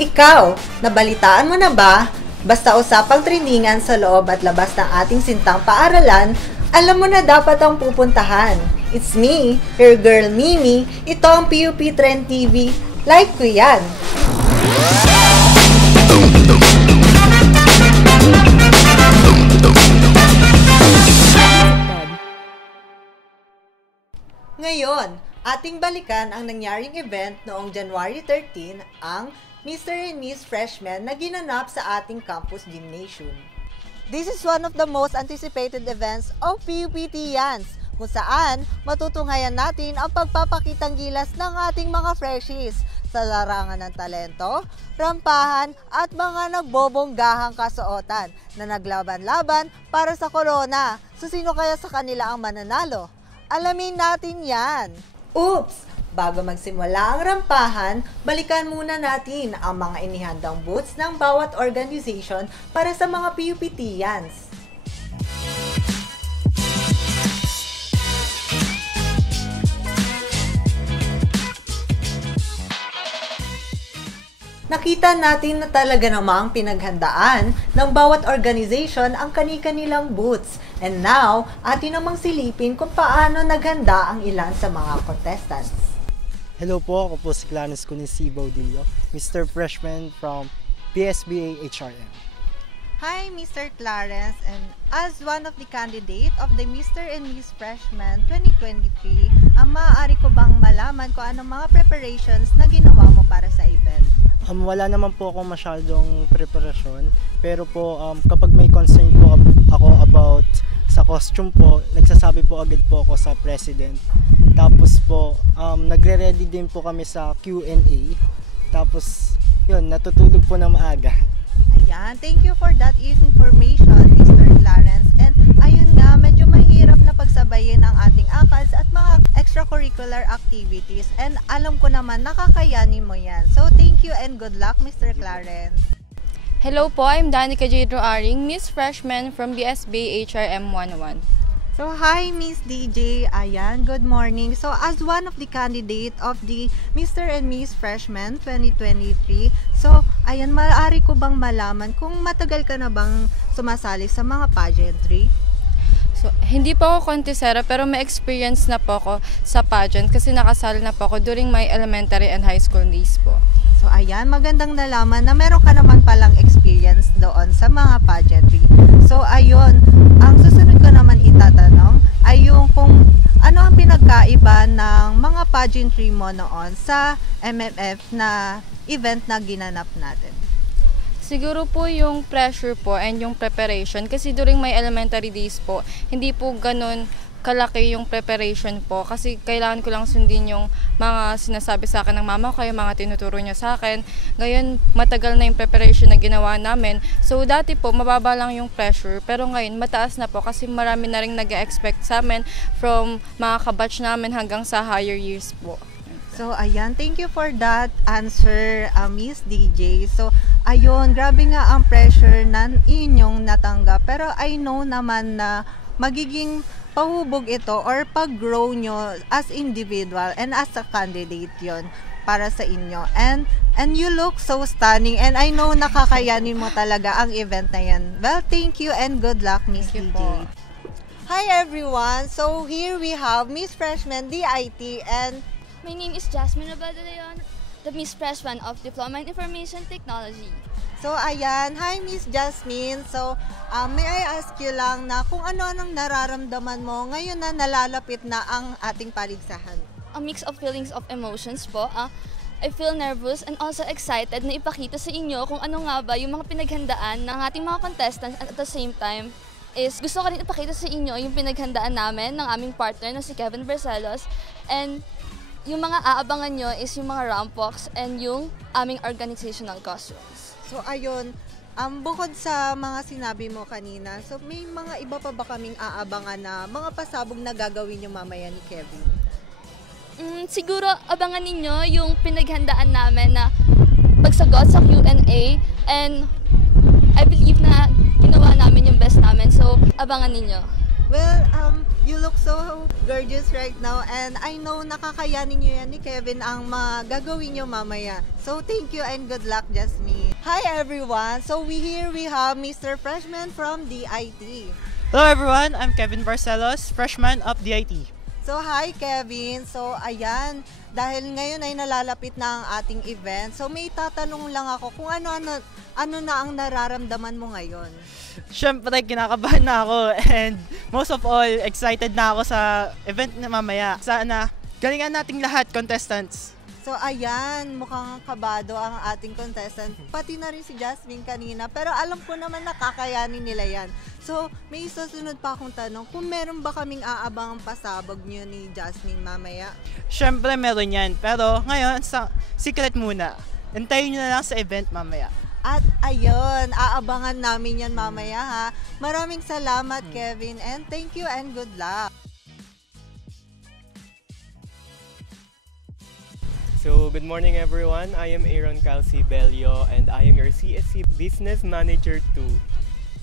Ikaw, nabalitaan mo na ba? Basta usapang trainingan sa loob at labas ng ating sintang paaralan, alam mo na dapat ang pupuntahan. It's me, your girl Mimi. Ito ang PUP Trend TV. Like ko yan! Ngayon, ating balikan ang nangyaring event noong January 13, ang Mr. and Miss Freshman na ginanap sa ating campus gymnasium. This is one of the most anticipated events of PUPTians, kung saan matutunghayan natin ang pagpapakitang gilas ng ating mga freshies sa larangan ng talento, rampahan at mga nagbobonggahang kasuotan na naglaban-laban para sa corona. So sino kaya sa kanila ang mananalo? Alamin natin yan! Oops! Bago magsimula ang rampahan, balikan muna natin ang mga inihandang booths ng bawat organization para sa mga PUPTians. Nakita natin na talaga namang pinaghandaan ng bawat organization ang kani-kanilang booths. And now, atin namang silipin kung paano naghanda ang ilan sa mga contestants. Hello po, ako po si Clarence Cunisi Baudillo, Mr. Freshman from PSBA HRM. Hi, Mr. Clarence, and as one of the candidate of the Mr. and Miss Freshman 2023, maaari ko bang malaman kung anong mga preparations na ginawa mo para sa event? Wala naman po akong masyadong preparasyon, pero po kapag may concern po ako about sa costume po, nagsasabi po agad po ako sa president. Tapos po, nagre-ready din po kami sa Q&A. Tapos, yun, natutulog po ng maaga. Ayan, thank you for that information, Mr. Clarence. And ayun nga, medyo mahirap na pagsabayin ang ating ACADS at mga extracurricular activities. And alam ko naman, nakakayanin mo yan. So, thank you and good luck, Mr. Clarence. Hello po, I'm Danica Jadro Aring, Miss Freshman from BSB HRM 101. So, hi Miss DJ. Ayan, good morning. So, as one of the candidate of the Mr. and Miss Freshman 2023, so, ayan, maaari ko bang malaman kung matagal ka na bang sumasali sa mga pageantry? So, hindi po ako contestera pero may experience na po ako sa pageant kasi nakasali na po ako during my elementary and high school days po. So, ayan, magandang nalaman na meron ka naman palang experience doon sa mga pageantry. So, ayun, ang susunod ko naman itatanong ay yung kung ano ang pinagkaiba ng mga pageantry mo noon sa MMF na event na ginanap natin. Siguro po yung pressure po and yung preparation kasi during my elementary days po, hindi po ganun kalaki yung preparation po kasi kailangan ko lang sundin yung mga sinasabi sa akin ng mama ko, yung mga tinuturo niya sa akin. Ngayon, matagal na yung preparation na ginawa namin. So, dati po, mababa lang yung pressure. Pero ngayon, mataas na po kasi marami na rin nag-expect sa amin from mga kabatch namin hanggang sa higher years po. So, ayan. Thank you for that answer, Miss DJ. So, ayun, grabe nga ang pressure na inyong natanggap. Pero I know naman na magiging pahubog ito or pag-grow nyo as individual and as a candidate yon para sa inyo. And you look so stunning and I know nakakayanin mo talaga ang event na yan. Well, thank you and good luck, Miss DJ. Hi everyone! So here we have Miss Freshman DIT and my name is Jasmine Robado de Leon, the Miss Freshman of Diploma in Information Technology. So, ayan. Hi, Miss Jasmine. So, may I ask you lang na kung ano-anong nararamdaman mo ngayon na nalalapit na ang ating paligsahan? A mix of feelings of emotions po. I feel nervous and also excited na ipakita sa inyo kung ano nga ba yung mga pinaghandaan ng ating mga contestants at the same time is gusto ko rin ipakita sa inyo yung pinaghandaan namin ng aming partner na si Kevin Bercelos and yung mga aabangan nyo is yung mga rampoks and yung aming organizational costumes. So, ayun, bukod sa mga sinabi mo kanina, so may mga iba pa ba kaming aabangan na mga pasabog na gagawin yung mamaya ni Kevin? Siguro abangan ninyo yung pinaghandaan namin na pagsagot sa Q&A and I believe na ginawa namin yung best namin, so abangan ninyo. Well, you look so gorgeous right now and I know nakakayanin nyo yan ni Kevin ang magagawin nyo mamaya. So, thank you and good luck, Jasmine. Hi, everyone. So, we have Mr. Freshman from DIT. Hello everyone, I'm Kevin Barcelos, freshman of DIT. So, hi, Kevin. So, ayan, dahil ngayon ay nalalapit na ang ating event. So, may tatanong lang ako kung ano na ang nararamdaman mo ngayon? Siyempre, kinakabahan na ako and most of all, excited na ako sa event na mamaya. Sana, galingan nating lahat, contestants. So, ayan, mukhang kabado ang ating contestant. Pati na rin si Jasmine kanina. Pero alam ko naman nakakayanin nila yan. So, may susunod pa akong tanong. Kung meron ba kaming aabangang pasabog nyo ni Jasmine mamaya? Siyempre, meron yan. Pero ngayon, secret muna. Hintayin nyo na lang sa event mamaya. At ayun, aabangan namin yan mamaya ha. Maraming salamat, Kevin. And thank you and good luck. So, good morning everyone. I am Aaron Calcibelio and I am your CSC Business Manager 2.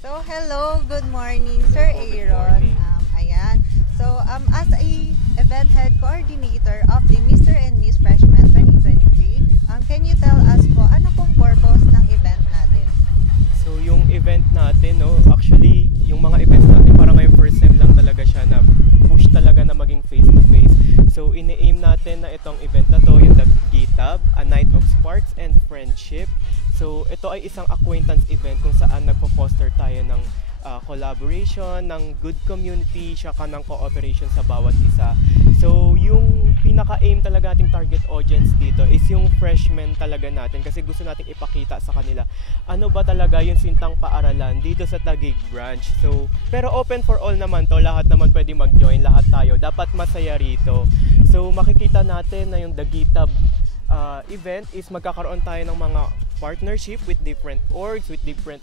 So, hello, good morning, Sir Good Aaron. morning. Ayan. So, as a event head coordinator of the Mr. and Miss Freshman 2023, can you tell us po ano pong purpose ng event natin? So, yung event natin, no, actually, yung mga events natin, parang ngayon first time lang talaga siya na push talaga na maging face-to-face. So, ini-aim natin na itong event na to, yung The GITAB, A Night of Sparks and Friendship. So, ito ay isang acquaintance event kung saan nagpo-foster tayo ng collaboration, ng good community, saka ng cooperation sa bawat isa. So, yung pinaka-aim talaga ating target audience dito is yung freshmen talaga natin kasi gusto nating ipakita sa kanila ano ba talaga yung sintang paaralan dito sa Taguig branch. So, pero open for all naman to, lahat naman pwede mag-join, lahat tayo. Dapat masaya rito. So, makikita natin na yung The GITAB event is magkakaroon tayo ng mga partnership with different orgs, with different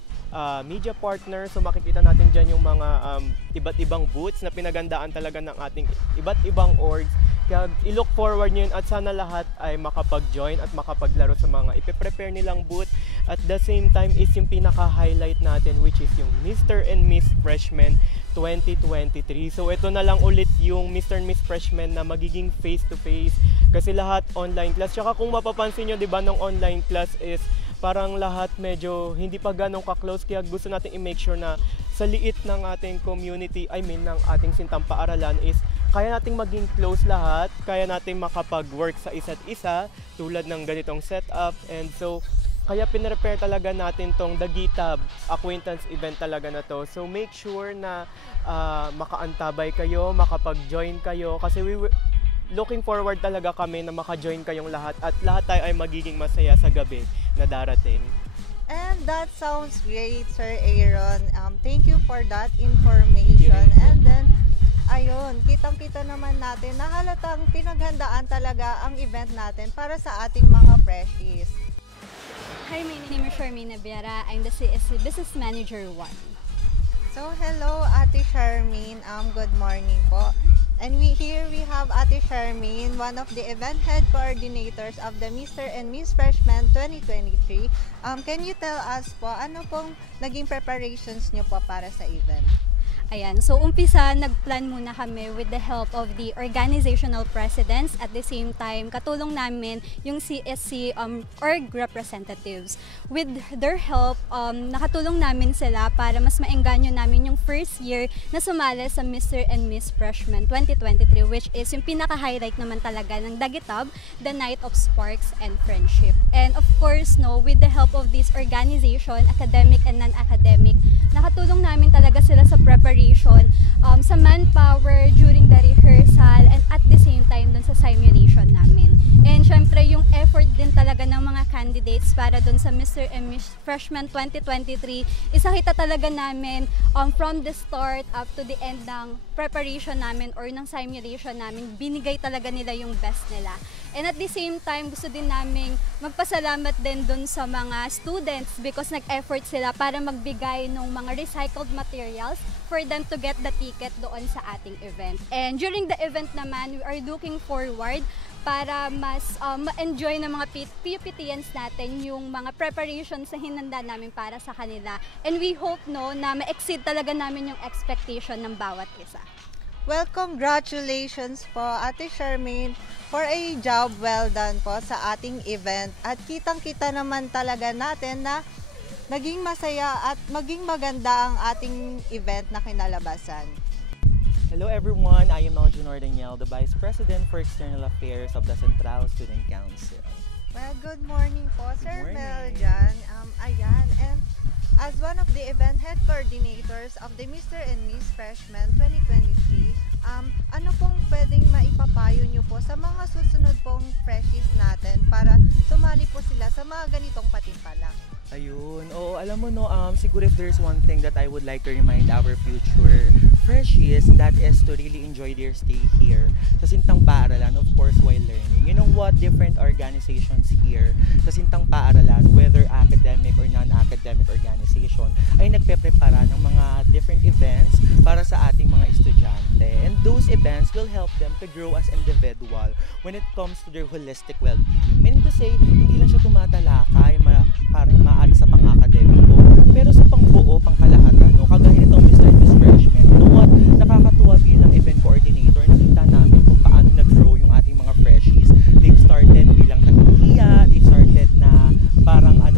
media partners. So makikita natin dyan yung mga iba't ibang booths na pinagandaan talaga ng ating iba't ibang orgs. Kaya i-look forward nyo yun at sana lahat ay makapag-join at makapaglaro sa mga ipiprepare nilang booth. At the same time is yung pinaka-highlight natin which is yung Mr. and Miss Freshman 2023. So ito na lang ulit yung Mr. and Miss Freshman na magiging face-to-face kasi lahat online class. Tsaka kung mapapansin nyo, di ba, ng online class is parang lahat medyo hindi pa ganong ka-close kaya gusto natin i-make sure na sa liit ng ating community, ng ating sintang paaralan is kaya nating maging close lahat, kaya nating makapag-work sa isa't isa tulad ng ganitong setup. And so, kaya pinrepare talaga natin tong The GITAB acquaintance event talaga na to. So make sure na makaantabay kayo, makapag-join kayo kasi looking forward talaga kami na maka-join kayong lahat at lahat tayo ay magiging masaya sa gabi na darating. And that sounds great, Sir Aaron. Thank you for that information. And then, ayun, kitang-kita naman natin na halatang pinaghandaan talaga ang event natin para sa ating mga freshies. Hi, my name is Charmaine Nabiara. I'm the CSC Business Manager 1. So, hello, Ate Charmaine. Good morning po. And we have Ate Charmaine, one of the event head coordinators of the Mr. and Miss Freshman 2023. Can you tell us po, ano pong naging preparations nyo po para sa event? Ayan, so umpisa, nagplan muna kami with the help of the organizational presidents. At the same time, katulong namin yung CSC org representatives. With their help, nakatulong namin sila para mas maengganyo namin yung first year na sumali sa Mr. and Miss Freshman 2023, which is yung pinaka-highlight naman talaga ng The GITAB, The Night of Sparks and Friendship. And of course, with the help of this organization, academic and non-academic, nakatulong namin talaga sila sa preparation, sa manpower during the rehearsal, and at the same time dun sa simulation namin. And syempre yung effort din talaga ng mga candidates para dun sa Mr. and Miss Freshman 2023, isakita talaga namin from the start up to the end ng preparation namin or ng simulation namin, binigay talaga nila yung best nila. And at the same time, gusto din namin magpasalamat din dun sa mga students because nag-effort sila para magbigay ng mga recycled materials for them to get the ticket doon sa ating event. And during the event naman, we are looking forward para mas ma-enjoy ng mga PUPTians natin yung mga preparations na hinanda namin para sa kanila. And we hope na ma-exceed talaga namin yung expectation ng bawat isa. Well, congratulations po Ate Charmaine for a job well done po sa ating event. At kitang-kita naman talaga natin na naging masaya at maging maganda ang ating event na kinalabasan. Hello everyone, I am Aljunor Daniel, the Vice President for External Affairs of the Central Student Council. Well, good morning po, Sir Good morning. Meljan. Ayan, and as one of the event head coordinators of the Mr. and Miss Freshman 2023, ano pong pwedeng maipapayo nyo po sa mga susunod pong freshies natin para sumali po sila sa mga ganitong patimpalak? Ayun, oo, alam mo no, siguro if there's one thing that I would like to remind our future freshies, that is to really enjoy their stay here sa Sintang Paaralan, of course, while learning. You know what, different organizations here sa Sintang Paaralan, whether academic or non-academic organization, ay nagpe-prepara ng mga different events para sa ating mga estudyante. And those events will help them to grow as individual when it comes to their holistic well-being. Meaning to say, hindi lang siya tumatalakay, parang maaari sa pang-academico, pero sa pang-buo, pang-kalahatan, no? Kagaya nitong Mr. and Miss Freshman. You know what? Nakakatuwa bilang event coordinator, nakita namin kung paano nag-grow yung ating mga freshies. They've started bilang nahihiya, they've started na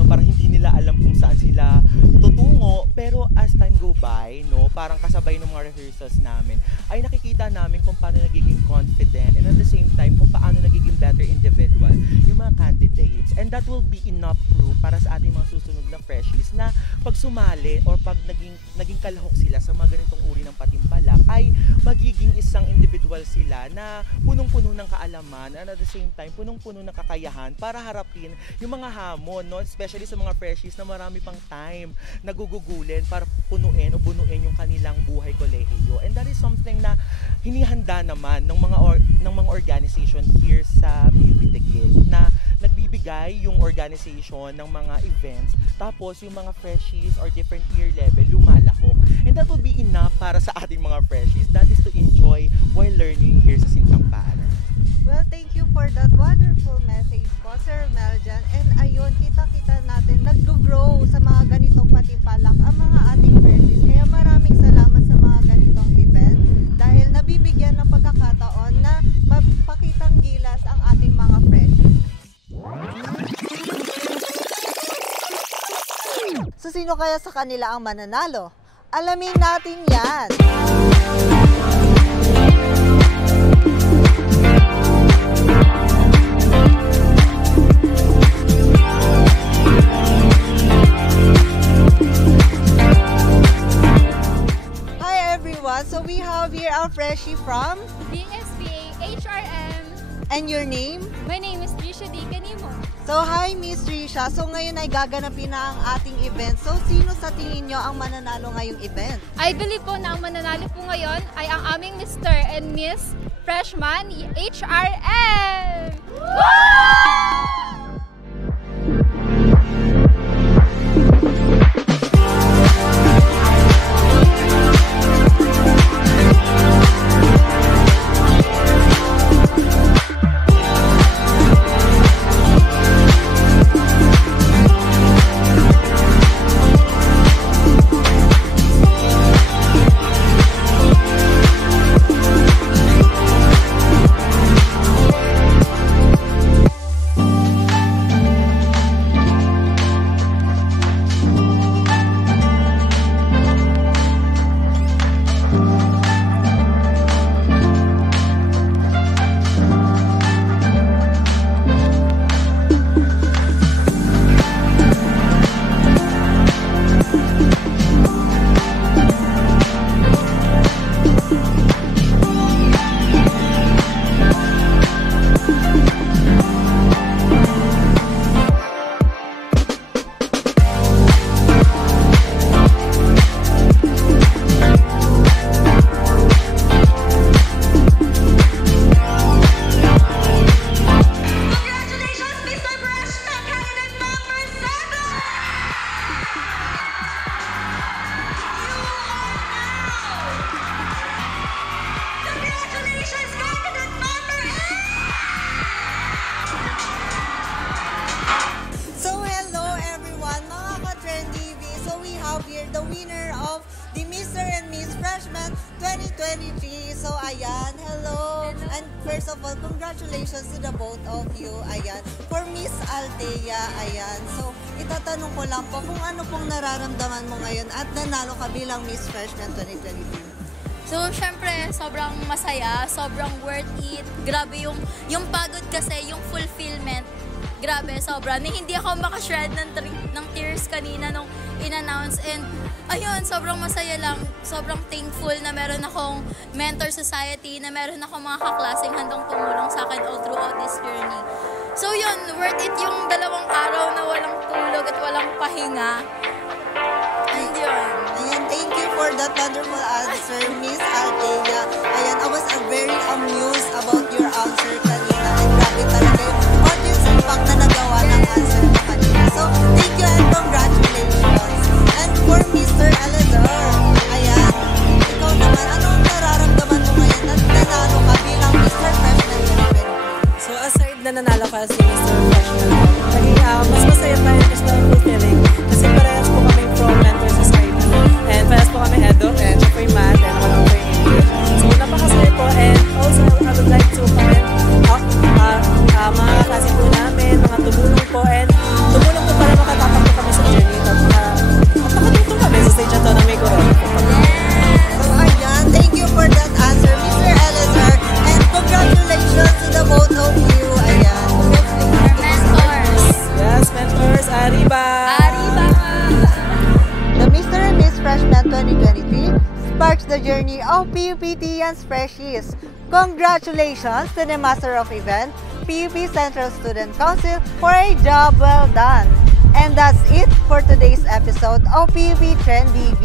parang hindi nila alam kung saan sila tutungo, pero as time go by, no, parang kasabay ng mga rehearsals namin, ay nakikita namin kung paano nagiging confident and at the same time kung paano nagiging better individual yung mga candidates. And that will be enough proof para sa ating mga susunod na freshies na pag sumali or pag naging kalahok sila sa mga ganitong uri ng patimpalak, ay magiging isang individual sila na punong-puno ng kaalaman and at the same time punong-puno ng kakayahan para harapin yung mga hamon, no? Especially sa mga freshies na marami pang time na gugugulin para punuin o bunuin yung kanilang buhay kolehiyo. And that is something na hinihanda naman ng mga organization here sa PUP Taguig, na nagbibigay yung organization ng mga events, tapos yung mga freshies or different year level lumalahok. And that will be enough para sa ating mga freshies. That is to enjoy while learning here sa Sintang Paaralan. Well, thank you for that wonderful message po, Sir Meljan. And ayun, kita-kita natin, nag-grow sa mga ganitong patimpalak ang mga ating freshies. Kaya maraming salamat sa mga ganitong event dahil nabibigyan ng pagkakataon na mapakitang gilas ang ating mga freshies. So, sino kaya sa kanila ang mananalo? Alamin natin yan! So we have here our freshie from BSBA HRM. And your name? My name is Trisha D. Canimo. So hi Miss Trisha. So ngayon ay gaganapin na ang ating event. So sino sa tingin nyo ang mananalo ngayong event? I believe po na ang mananalo po ngayon ay ang aming Mr. and Miss Freshman HRM! first of all, congratulations to the both of you. Ayan. For Miss Althea, ayan. So, itatanong ko lang po kung ano pong nararamdaman mo ngayon at nanalo ka bilang Miss Freshman 2022. So, syempre, sobrang masaya, sobrang worth it. Grabe yung pagod kasi, yung fulfillment. Grabe, sobra. Hindi ako makashred ng tears kanina nung in-announce. And, ayun, sobrang masaya lang. Sobrang thankful na meron akong mentor society, na meron akong mga kaklaseng handang tumulong sa akin all throughout this journey. So, yun, worth it yung 2 araw na walang tulog at walang pahinga. And yun. Ayan, thank you for that wonderful answer, Miss Althea. Ayan, I was very amused about your answer kanina. And grabe talaga yung audience impact na nagawa ng answer mo kanina. So, thank you and congratulations. And for Mr. Alazar, ayan, ikaw naman, anong nararamdaman mo ngayon at nanalo ka bilang Mr. Freshman 2022? So, aside na nanalo ka si Mr. Freshman, mas masaya tayo kasi na fulfilling. Kasi parehas po kami from Mentor Society. And parehas po kami Edo, and ako yung Math, and ako yung English. So, napakasaya po. And also, I would like to comment mga klase po namin, mga tumulong po. And tumulong po para makatapak po kami sa journey. At makatutong kami sa stage na to na may corona po. So, ayan, thank you for that answer, Mr. Elazar. And congratulations to the both of you. Ayan, Mentors. Yes, mentors. Arriba! Arriba! The Mr. and Miss Freshman 2023 sparks the journey of PUPTN's Freshies. Congratulations to the Master of Event, PUP Central Student Council, for a job well done. And that's it for today's episode of PUP Trend TV.